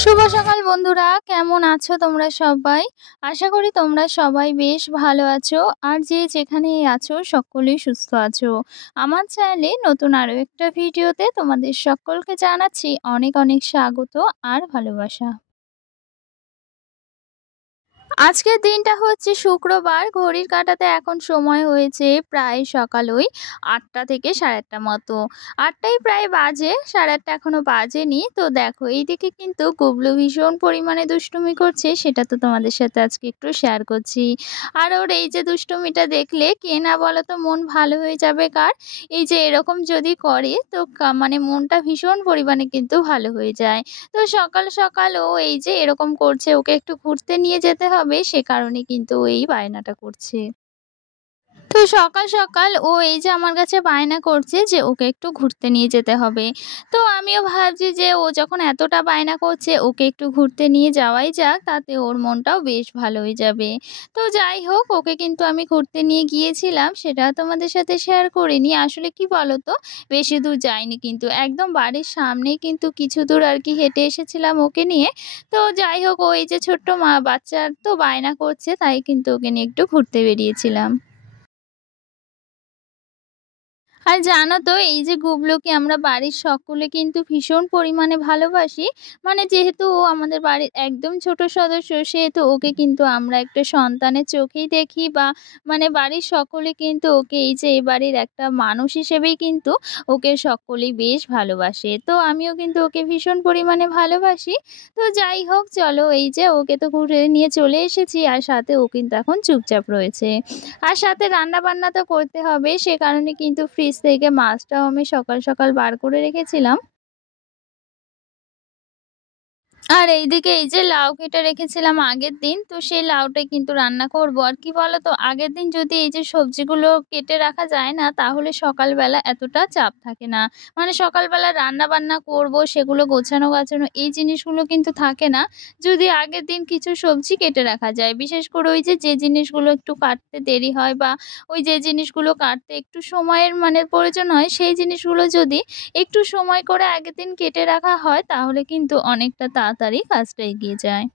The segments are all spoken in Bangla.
শুভ সকাল বন্ধুরা, কেমন আছো তোমরা সবাই? আশা করি তোমরা সবাই বেশ ভালো আছো আর যে যেখানেই আছো সকলেই সুস্থ আছো। আমার চ্যানেলে নতুন আরো একটা ভিডিওতে তোমাদের সকলকে জানাচ্ছি অনেক অনেক স্বাগত আর ভালোবাসা। আজকের দিনটা হচ্ছে শুক্রবার। ঘড়ির কাঁটাতে এখন সময় হয়েছে প্রায় সকাল ওই ৮টা থেকে ৮:৩০ মতো। ৮টাই প্রায় বাজে, ৮:৩০ এখনো বাজেনি। তো দেখো এইদিকে কিন্তু গুবলু ভীষণ পরিমাণে দুষ্টুমি করছে, সেটা তো তোমাদের সাথে আজকে একটু শেয়ার করছি। আর ওর এই যে দুষ্টুমিটা দেখলে কে না বলো তো মন ভালো হয়ে যাবে কার? এই যে এরকম যদি করে তো মানে মনটা ভীষণ পরিমাণে কিন্তু ভালো হয়ে যায়। তো সকাল সকাল ও এই যে এরকম করছে, ওকে একটু ঘুরতে নিয়ে যেতে হবে সে কারণে কিন্তু ও এই বায়নাটা করছে। তো সকাল সকাল ও এই যে আমার কাছে বায়না করছে যে ওকে একটু ঘুরতে নিয়ে যেতে হবে। তো আমিও ভাবছি যে ও যখন এতটা বায়না করছে ওকে একটু ঘুরতে নিয়ে যাওয়াই যাক, তাতে ওর মনটাও বেশ ভালো হয়ে যাবে। তো যাই হোক, ওকে কিন্তু আমি ঘুরতে নিয়ে গিয়েছিলাম, সেটা তোমাদের সাথে শেয়ার করিনি। আসলে কি বলতো, বেশি দূর যাইনি, কিন্তু একদম বাড়ির সামনেই কিন্তু কিছু দূর আর কি হেঁটে এসেছিলাম ওকে নিয়ে। তো যাই হোক, ও এই যে ছোট্ট বাচ্চার তো বায়না করছে, তাই কিন্তু ওকে নিয়ে একটু ঘুরতে বেরিয়েছিলাম। আর জানো তো এই যে গুবলুকে আমরা বাড়ির সকলে কিন্তু ভীষণ পরিমাণে ভালোবাসি। মানে যেহেতু ও আমাদের বাড়ির একদম ছোট সদস্য, সেহেতু ওকে কিন্তু আমরা একটা সন্তানের চোখেই দেখি, বা মানে বাড়ির সকলে কিন্তু ওকে এই যে এই বাড়ির একটা মানুষ হিসেবেই কিন্তু ওকে সকলেই বেশ ভালোবাসে। তো আমিও কিন্তু ওকে ভীষণ পরিমাণে ভালোবাসি। তো যাই হোক, চলো এই যে ওকে তো ঘুরে নিয়ে চলে এসেছি, আর সাথে ও কিন্তু এখন চুপচাপ রয়েছে। আর সাথে রান্না-বান্না তো করতে হবে, সে কারণে কিন্তু ফ্রিজ থেকে মাছটাও আমি সকাল সকাল বার করে রেখেছিলাম। আর এইদিকে এই যে লাউ কেটে রেখেছিলাম আগের দিন, তো সেই লাউটাই কিন্তু রান্না করব। আর কি বলতো, আগের দিন যদি এই যে সবজিগুলো কেটে রাখা যায় না, তাহলে সকালবেলা এতটা চাপ থাকে না। মানে সকালবেলা রান্না বান্না করব, সেগুলো গোছানো গাছানো এই জিনিসগুলো কিন্তু থাকে না, যদি আগের দিন কিছু সবজি কেটে রাখা যায়। বিশেষ করে ওই যে যে জিনিসগুলো একটু কাটতে দেরি হয়, বা ওই যে জিনিসগুলো কাটতে একটু সময়ের মানে প্রয়োজন হয়, সেই জিনিসগুলো যদি একটু সময় করে আগের দিন কেটে রাখা হয়, তাহলে কিন্তু অনেকটা তাড়াতাড়ি কাজটা এগিয়ে যায়।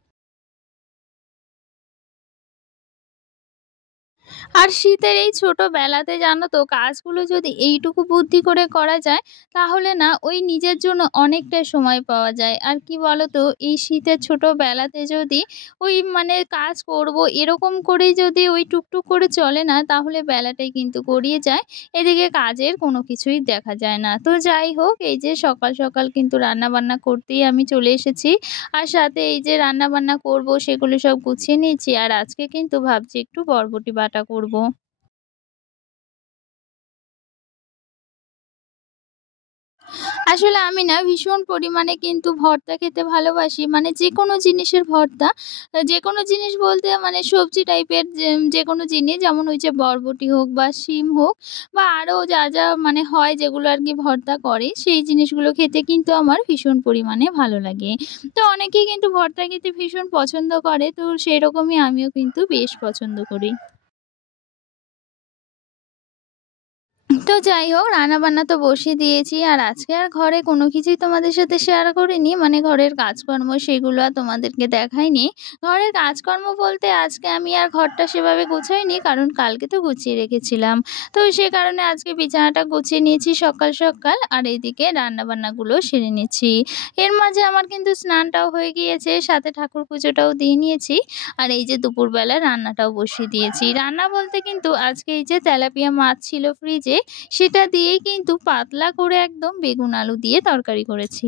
আর শীতের এই ছোটবেলাতে জানো তো, কাজগুলো যদি এইটুকু বুদ্ধি করে করা যায়, তাহলে না ওই নিজের জন্য অনেকটা সময় পাওয়া যায়। আর কি বলতো, এই শীতের ছোটবেলাতে যদি ওই মানে কাজ করব এরকম করেই যদি ওই টুকটুক করে চলে না, তাহলে বেলাটাই কিন্তু গড়িয়ে যায়। এদিকে কাজের কোনো কিছুই দেখা যায় না। তো যাই হোক, এই যে সকাল সকাল কিন্তু রান্না বান্না করতেই আমি চলে এসেছি। আর সাথে এই যে রান্না বান্না করব সেগুলো সব গুছিয়ে নিয়েছি। আর আজকে কিন্তু ভাবছি একটু বরবটি বাটা করব। আসলে আমি না ভীষণ পরিমাণে কিন্তু ভর্তা খেতে ভালোবাসি। মানে যেকোনো জিনিসের ভর্তা। যেকোনো জিনিস বলতে মানে সবজি টাইপের যেকোনো জিনিস, যেমন ওই যে বরবটি হোক বা শিম হোক, বা আরো যা যা মানে হয় যেগুলো আর কি ভর্তা করে, সেই জিনিসগুলো খেতে কিন্তু আমার ভীষণ পরিমাণে ভালো লাগে। তো অনেকেই কিন্তু ভর্তা খেতে ভীষণ পছন্দ করে। তো সেরকমই আমিও কিন্তু বেশ পছন্দ করি। তো যাই হোক, রান্নাবান্না তো বসিয়ে দিয়েছি। আর আজকে আর ঘরে কোনো কিছুই তোমাদের সাথে শেয়ার করিনি। মানে ঘরের কাজকর্ম সেগুলো আর তোমাদেরকে দেখাইনি। ঘরের কাজকর্ম বলতে আজকে আমি আর ঘরটা সেভাবে গুছাইনি, কারণ কালকে তো গুছিয়ে রেখেছিলাম। তো সে কারণে আজকে বিছানাটা গুছিয়ে নিয়েছি সকাল সকাল, আর এদিকে রান্নাবান্নাগুলো সেরে নিচ্ছি। এর মাঝে আমার কিন্তু স্নানটাও হয়ে গিয়েছে, সাথে ঠাকুর পুজোটাও দিয়ে নিয়েছি। আর এই যে দুপুরবেলা রান্নাটাও বসিয়ে দিয়েছি। রান্না বলতে কিন্তু আজকে এই যে তেলাপিয়া মাছ ছিল ফ্রিজে, সেটা দিয়েই কিন্তু পাতলা করে একদম বেগুন আলু দিয়ে তরকারি করেছি।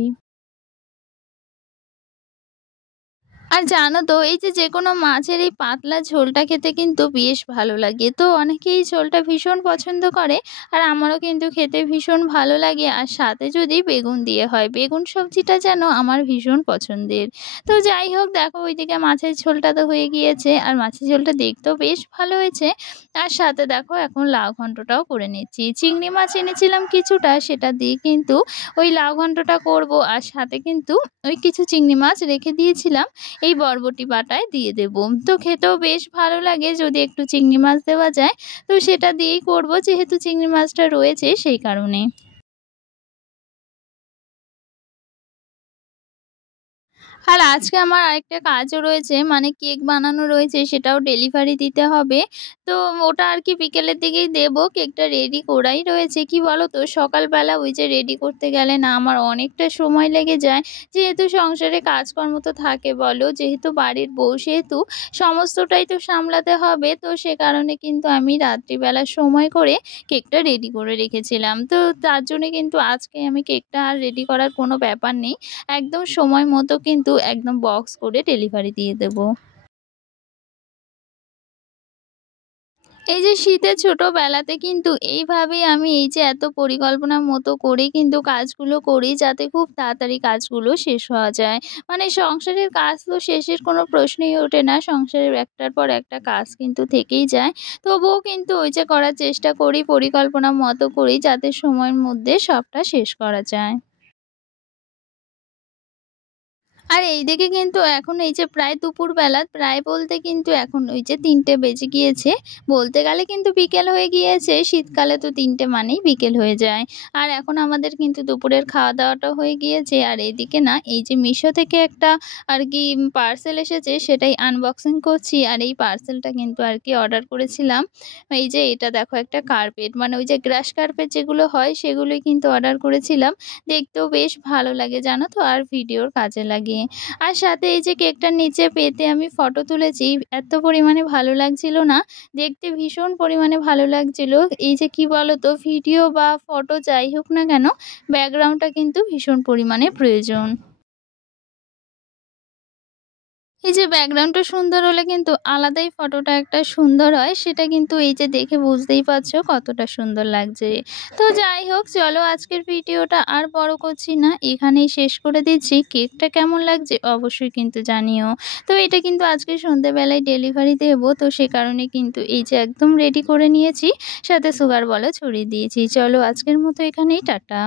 আর জানো তো এই যে যেকোনো মাছের এই পাতলা ঝোলটা খেতে কিন্তু বেশ ভালো লাগে। তো অনেকেই ঝোলটা ভীষণ পছন্দ করে, আর আমারও কিন্তু খেতে ভীষণ ভালো লাগে। আর সাথে যদি বেগুন দিয়ে হয়, বেগুন সবজিটা যেন আমার ভীষণ পছন্দের। তো যাই হোক, দেখো ওইদিকে মাছের ঝোলটা তো হয়ে গিয়েছে, আর মাছের ঝোলটা দেখতেও বেশ ভালো হয়েছে। আর সাথে দেখো এখন লাউ ঘন্টটাও করে নিচ্ছি। চিংড়ি মাছ এনেছিলাম কিছুটা, সেটা দিয়ে কিন্তু ওই লাউ ঘন্টটা করব। আর সাথে কিন্তু ওই কিছু চিংড়ি মাছ রেখে দিয়েছিলাম, এই বরবটি বাটায় দিয়ে দেব। তো খেতেও বেশ ভালো লাগে যদি একটু চিংড়ি মাছ দেওয়া যায়। তো সেটা দিয়েই করব, যেহেতু চিংড়ি মাছটা রয়েছে সেই কারণে। আর আজকে আমার আরেকটা কাজও রয়েছে, মানে কেক বানানো রয়েছে, সেটাও ডেলিভারি দিতে হবে। তো ওটা আর কি বিকেলের দিকেই দেবো। কেকটা রেডি করাই রয়েছে। কি বলো তো, সকালবেলা ওই যে রেডি করতে গেলে না আমার অনেকটা সময় লেগে যায়। যেহেতু সংসারে কাজকর্ম তো থাকে বলো, যেহেতু বাড়ির বউ সেহেতু সমস্তটাই তো সামলাতে হবে। তো সে কারণে কিন্তু আমি রাত্রিবেলা সময় করে কেকটা রেডি করে রেখেছিলাম। তো তার জন্যে কিন্তু আজকে আমি কেকটা আর রেডি করার কোনো ব্যাপার নেই। একদম সময় মতো কিন্তু একদম বক্স করে ডেলিভারি দিয়ে দেবো। এই যে শীতের ছোটবেলাতে কিন্তু এইভাবেই আমি এই যে এত পরিকল্পনা মতো করে কিন্তু কাজগুলো করি, যাতে খুব তাড়াতাড়ি কাজগুলো শেষ হওয়া যায়। মানে সংসারের কাজ তো শেষের কোনো প্রশ্নই ওঠে না। সংসারের একটার পর একটা কাজ কিন্তু থেকেই যায়। তবুও কিন্তু ওই যে করার চেষ্টা করি পরিকল্পনা মতো করেই, যাতে সময়ের মধ্যে সবটা শেষ করা যায়। আর এইদিকে কিন্তু এখন এই যে প্রায় দুপুরবেলা, প্রায় বলতে কিন্তু এখন ওই যে ৩টে বেজে গিয়েছে। বলতে গেলে কিন্তু বিকেল হয়ে গিয়েছে। শীতকালে তো ৩টে মানেই বিকেল হয়ে যায়। আর এখন আমাদের কিন্তু দুপুরের খাওয়া-দাওয়াটাও হয়ে গিয়েছে। আর এদিকে না এই যে মিশো থেকে একটা আর কি পার্সেল এসেছে, সেটাই আনবক্সিং করছি। আর এই পার্সেলটা কিন্তু আর কি অর্ডার করেছিলাম। এই যে এটা দেখো, একটা কার্পেট, মানে ওই যে গ্রাস কার্পেট যেগুলো হয় সেগুলোই কিন্তু অর্ডার করেছিলাম। দেখতেও বেশ ভালো লাগে জানো তো, আর ভিডিওর কাজে লাগে। আর সাথে এই যে কেকটার নিচে পেতে আমি ফটো তুলেছি, এত পরিমাণে ভালো লাগছিল না, দেখতে ভীষণ পরিমাণে ভালো লাগছিল। এই যে কি বলো তো, ভিডিও বা ফটো যাই হোক না কেন, ব্যাকগ্রাউন্ডটা কিন্তু ভীষণ পরিমাণে প্রয়োজন। এই যে ব্যাকগ্রাউন্ডটা সুন্দর হলে কিন্তু আলাদাই ফটোটা একটা সুন্দর হয়, সেটা কিন্তু এই যে দেখে বুঝতেই পারছো কতটা সুন্দর লাগছে। তো যাই হোক, চলো আজকের ভিডিওটা আর বড় করছি না, এখানেই শেষ করে দিচ্ছি। কেকটা কেমন লাগছে অবশ্যই কিন্তু জানিও। তো এটা কিন্তু আজকে সন্ধ্যেবেলায় ডেলিভারি দেবো, তো সে কারণে কিন্তু এই যে একদম রেডি করে নিয়েছি, সাথে সুগার বলও ছড়িয়ে দিয়েছি। চলো আজকের মতো এখানেই টাটা।